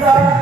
Hari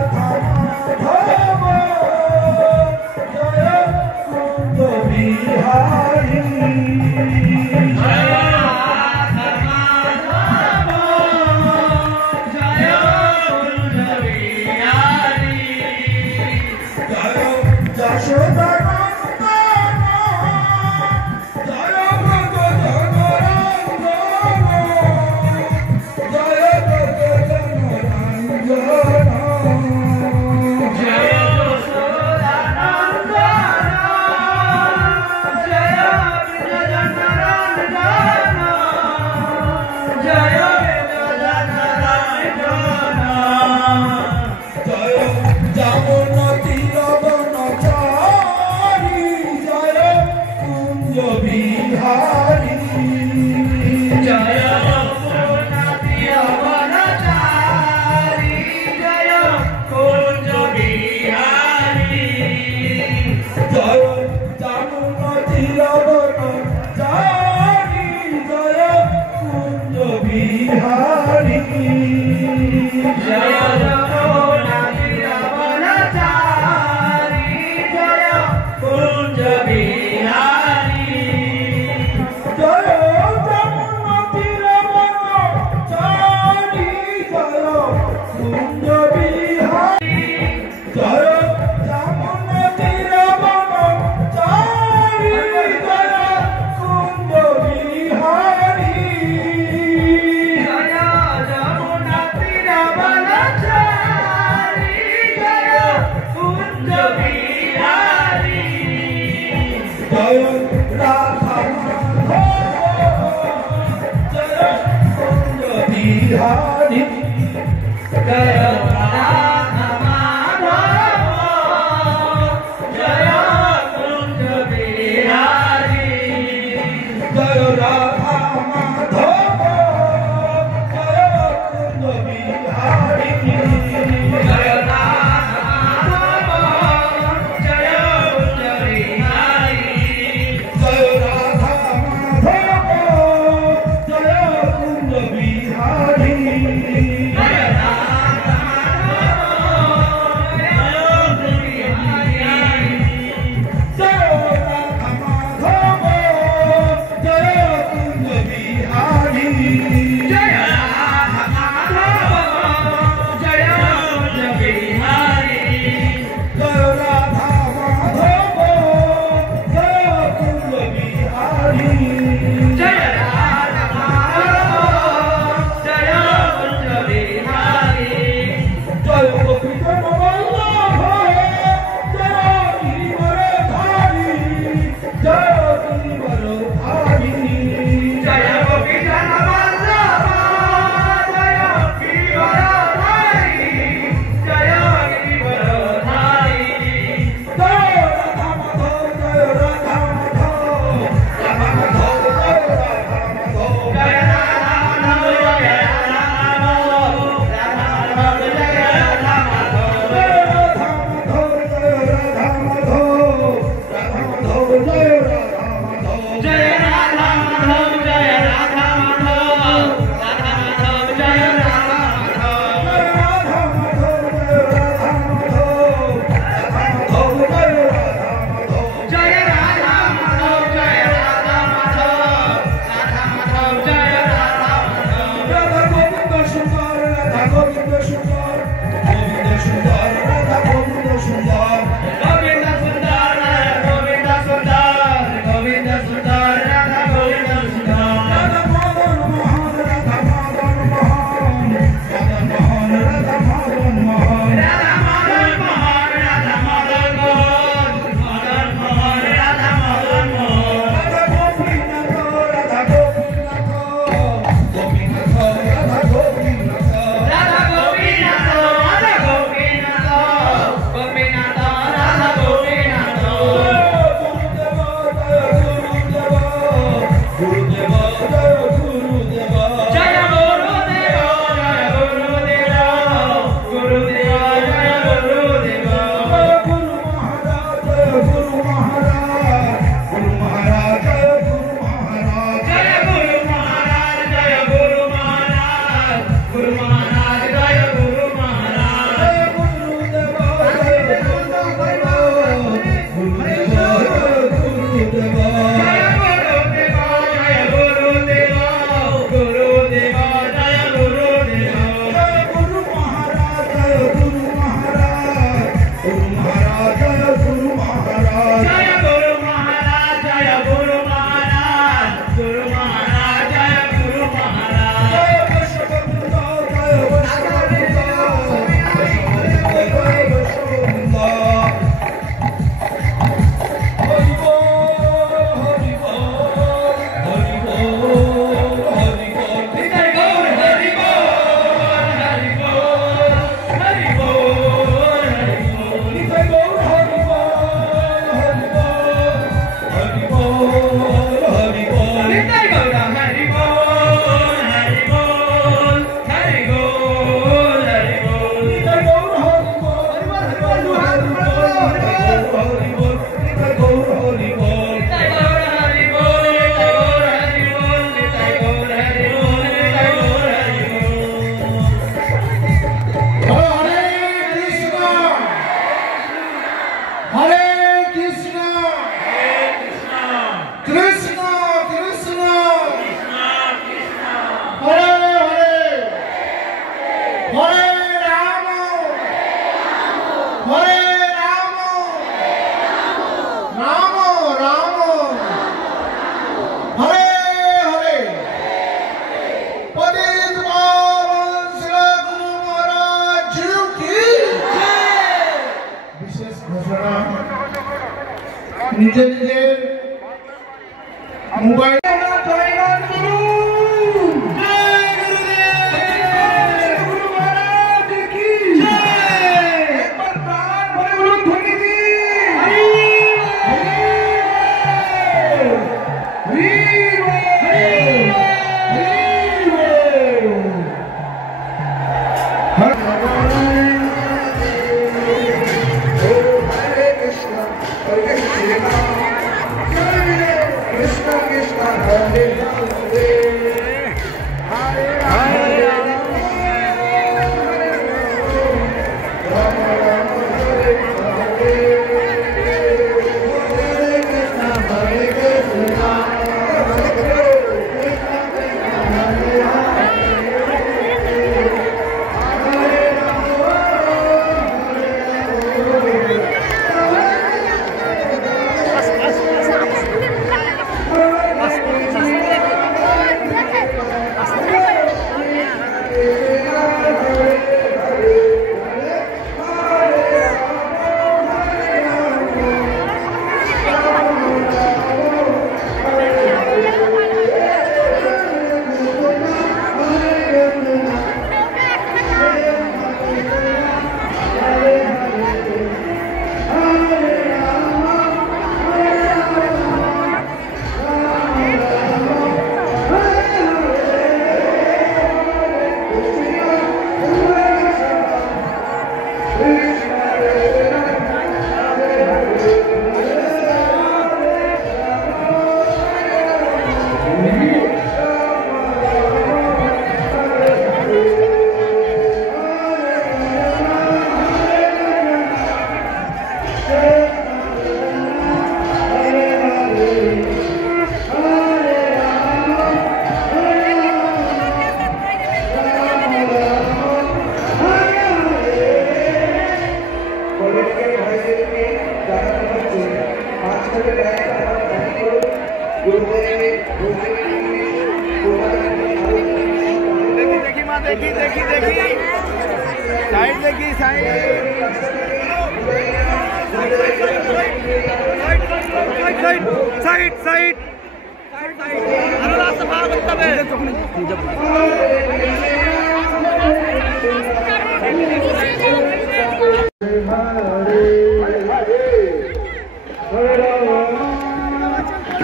নিজে নিজের mobile देखी देखी देखी साइड देखी साइड साइड साइड अरे रास्ता भाग तब है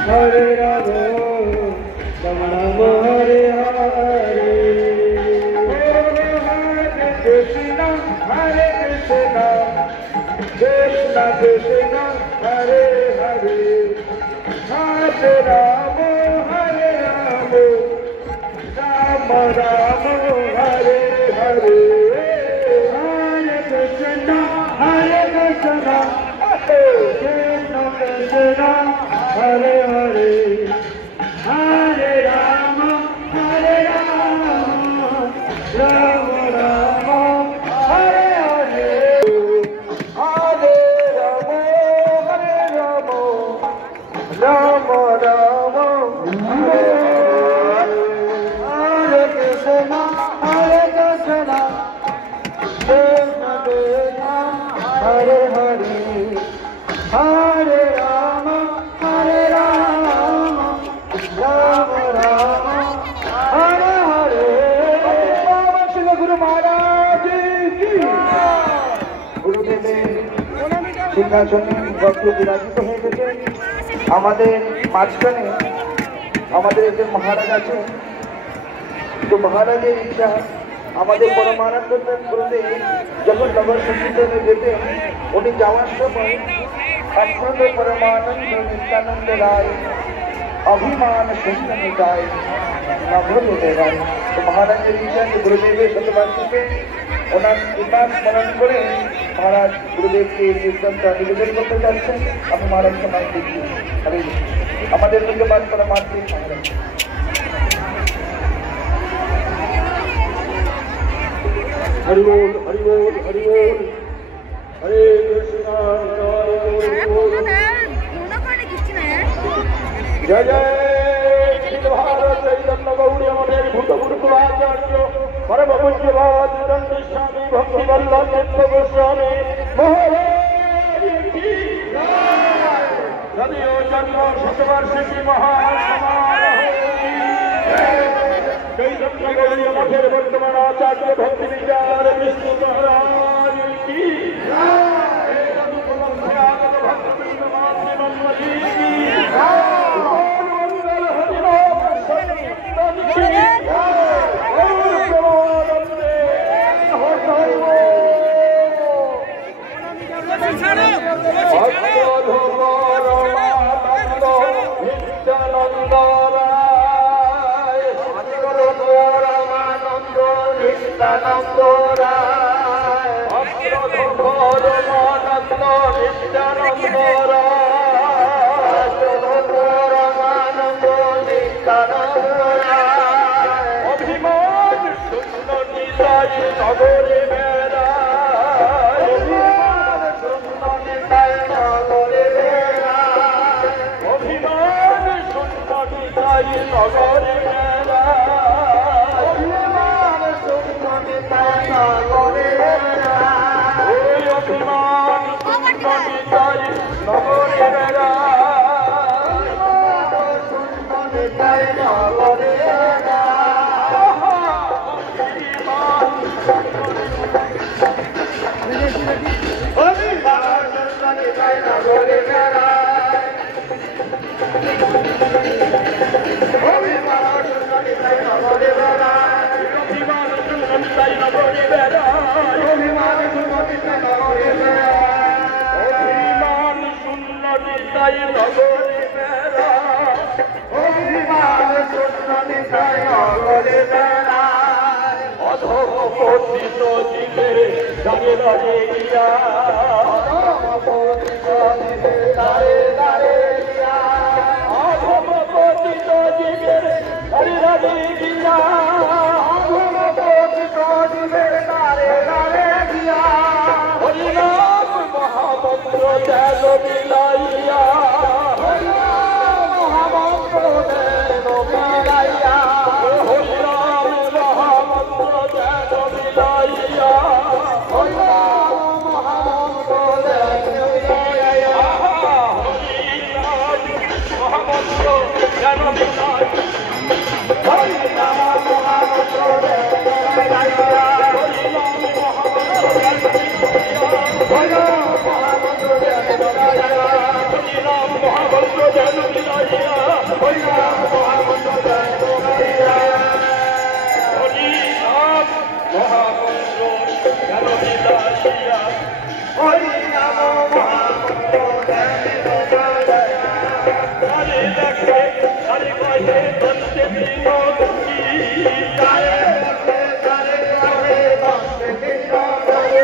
हरे राम रमण हरे हरे कृष्ण हरे कृष्ण कृष्ण कृष्ण हरे हरे हरे राम राम राम हरे हरे हरे कृष्ण कृष्ण कृष्ण हरे हरे हरे राम राम राम हरे हरे हरे राम राम राम हरे हरे कृष्ण कृष्ण हरे हरे हरे राम राम राम हरे हरे श्री गुरु महाराज की गुरुदेव सिंहासने বসে বিরাজিত হয়ে গেছে আমাদের মাঝখানে আমাদের একজন মহারাজ আছে তো মহারাজের ইচ্ছা আমাদের পরমানন্দ গুরুদেব যখন নগর সংকীর্তনে যেতেন উনি যাওয়ার সময় अखंड परमानंद नित्यानंद राय अभिमान सिंह निकाय नभर देवाय तो महाराज जी गुरुदेव शतवार्षिक पे ওনার কৃপা স্মরণ করে মহারাজ গুরুদেবকে কীর্তনটা নিবেদন করতে চাচ্ছেন আমি মহারাজ সময় দিচ্ছি হরে আমাদের মধ্যে বাস করা মাতৃ মহারাজ हरि बोल हरि बोल हरि बोल हरे कृष्ण जय जय श्री भारत चैतन्य गौड़ी मठेर भूत गुरुकुलाचार्य परम पूज्यपाद दंड स्वामी भक्ति वल्लभ चित्त गोस्वामी महाराज की जय জাতীয় জন্ম শতবার্ষিকী মহাসমারোহ চৈতন্যগৌরী মঠের বর্তমান আচার্য ভক্তি বিচার বিষ্ণু মহারাজ কি অভিমান শূন্য নিতাই নগরে বেড়া অভিমান শূন্য নিতাই নগরে বেড়া অভিমান শূন্য নিতাই নগরে বেড়া অভিমান শূন্য নিতাই নগরে বেড়া ওই অভিমান শূন্য নিতাই নগরে বেড়া অধপতিত জীবের দাঁড়ে দাঁড়ে গিয়া অধপতিত জীবের দাঁড়ে দাঁড়ে গিয়া অধপতিত জীবের দাঁড়ে দাঁড়ে গিয়া অধপতিত জীবের দাঁড়ে দাঁড়ে গিয়া হরিনাম মহামন্ত্র যেন বিলাইয়া হরিনাম মহামন্ত্র যেন বিলাইয়া হরিনাম মহামন্ত্র যেন বিলাইয়া হরিনাম মহামন্ত্র যেন বিলাইয়া হরিনাম মহামন্ত্র যেন বিলাইয়া হরিনাম মহামন্ত্র যেন বিলাইয়া হরিনাম মহামন্ত্র যেন হরিনাম মহামন্ত্র যেন বিলাইয়া হরিনাম মহামন্ত্র যেন বিলাইয়া হরিনাম মহামন্ত্র যেন বিলাইয়া হরিনাম মহামন্ত্র যেন বিলাইয়া হরে দেখে হরে কহে বন্দে বিনোদী হরে দেখে হরে কহে বন্দে বিনোদী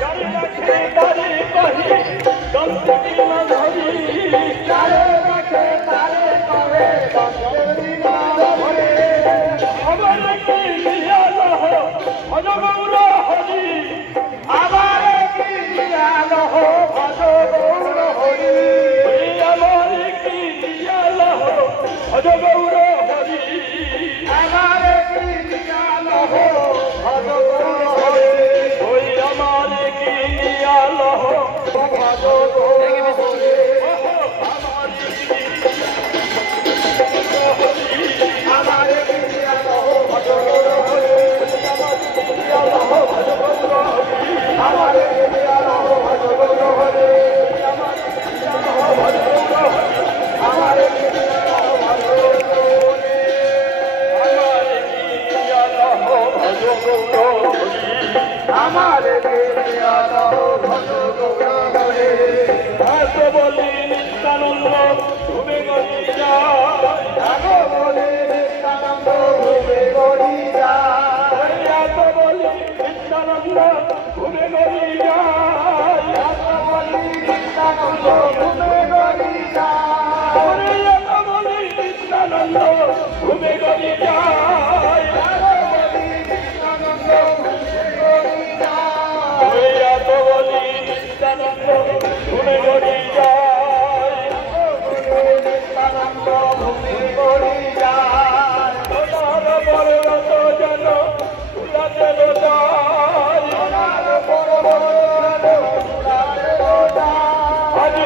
হরে দেখে হরে কহে বন্দে বিনোদী হরে দেখে হরে কহে বন্দে বিনোদী আমার কি নিয়ালো ভজ গৌর হরি আমার কি নিয়ালো ভজ গৌর হরি আমার কি নিয়ালো ভজ গৌর হরি আমার কি নিয়ালো ভজ গৌর হরি ওই আমার কি নিয়ালো ভজ গৌর হরি আমার কি নিয়ালো ভজ গৌর হরি আমার কি নিয়ালো ভজ গৌর হরি আমার কি নিয়ালো ভজ গৌর হরি আমার কি নিয়ালো ভজ গৌর হরি এত বলি নিত্যানন্দ ঘুমে গড়ি যায় এত বলি নিত্যানন্দ ঘুমে গড়ি যায় এত বলি নিত্যানন্দ ঘুমে গড়ি যায় এত বলি নিত্যানন্দ ঘুমে গড়ি যায় এত বলি নিত্যানন্দ ঘুমে গড়ি যায় এত বলি নিত্যানন্দ ঘুমে গড়ি যায় এত বলি নিত্যানন্দ ঘুমে গড়ি যায় নিত্যানন্দ ঘুমে গড়ি যায় ওনার পর্বত যেন উড়াতে যায় ওনার পর্বত যেন উড়াতে যায়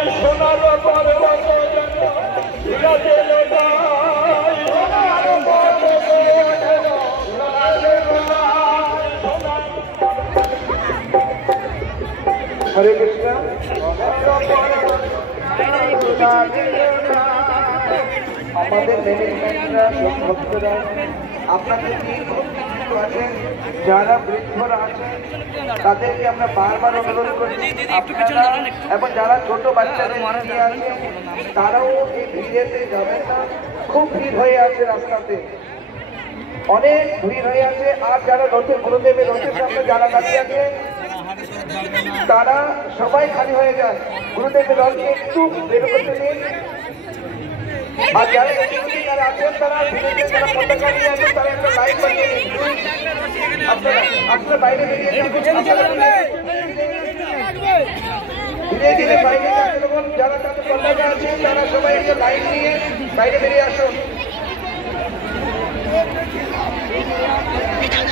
হরে কৃষ্ণ। আমাদের ম্যানেজমেন্টরা ভক্তরা আপনাদের আছেন, যারা বৃদ্ধরা আছেন তাদেরকে আমরা বারবার অনুরোধ করি আপনারা এবং যারা ছোট বাচ্চাদের নিয়ে আছেন তারাও এই ভিড়েতে যাবেন না। খুব ভিড় হয়ে আছে, রাস্তাতে অনেক ভিড় হয়ে আছে। আর যারা রথের গুরুদেবের রথের সামনে যারা দাঁড়িয়ে আছে তারা সবাই খালি হয়ে যায়। গুরুদেবের রথকে একটু বের করতে দিন। আর যারা যারা আছেন তারা যারা পতাকা নিয়ে আছেন তারা একটা লাইন বানিয়ে দিন। আপনারা বাইরে বেরিয়ে ধীরে ধীরে বাইরে যারা তাদের পতাকা আছে তারা সবাই একটা লাইন নিয়ে বাইরে বেরিয়ে আসুন।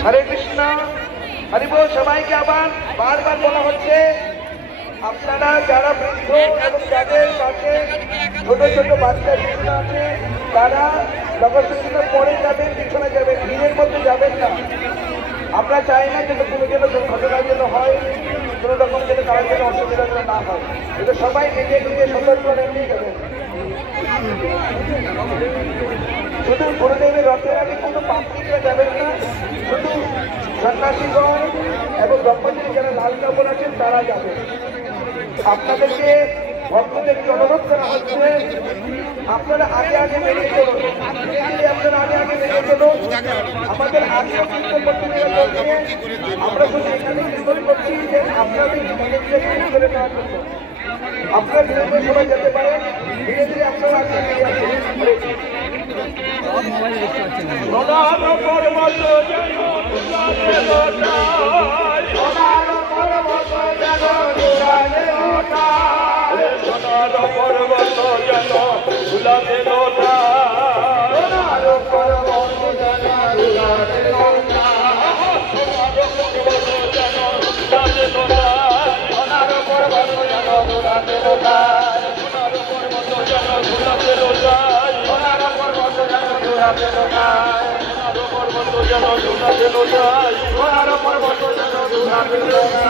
হরে কৃষ্ণ, হরি বল। সবাইকে আবার বারবার বলা হচ্ছে আপনারা যারা বৃদ্ধ এবং যাদের কাছে ছোট ছোট বাচ্চা শিশু আছে তারা লগসঙ্গীতের পরে যাবেন, পিছনে যাবেন, ভিড়ের মধ্যে যাবেন না। আমরা চাই না যেন কোনো যেন দুর্ঘটনা যেন হয়, কোনো রকম যেন কারোর যেন অসুবিধা যেন না হয়। এটা সবাই নিজে নিজে সতর্ক নিয়ে যাবেন। শুধু গুরুদেবের রথের আগে কোনো পাবলিকরা যাবেন না, শুধু সন্ন্যাসীগণ এবং ব্রহ্মচারী যারা লাল কাপড় আছেন তারা যাবেন। আপনাদেরকে ভক্তদেরকে অনুরোধ করা হচ্ছে আপনারা আগে আগে বেরিয়ে চলুন। আপনারা আগে আগে বেরিয়ে চলুন। আমাদের আগে কীর্তন করতে চলছে, আমরা শুধু এখানে কীর্তন করছি যে আপনাদের জীবনকে করে নেওয়ার জন্য। আপনারা ধীরে ধীরে সবাই যেতে পারেন, ধীরে ধীরে আপনারা আগে বেরিয়ে আসুন। পর্বত যেন গুলাবে লোটা, পর্বত যেন গুলাবে লোটা, পর্বত যেন গুলাবে লোটা, পর্বত যেন গুলাবে লোটা, পর্বত যেন গুলাবে লোটা, পর্বত যেন গুলাবে লোটা, পর্বত যেন গুলাবে লোটা, পর্বত যেন গুলাবে লোটা।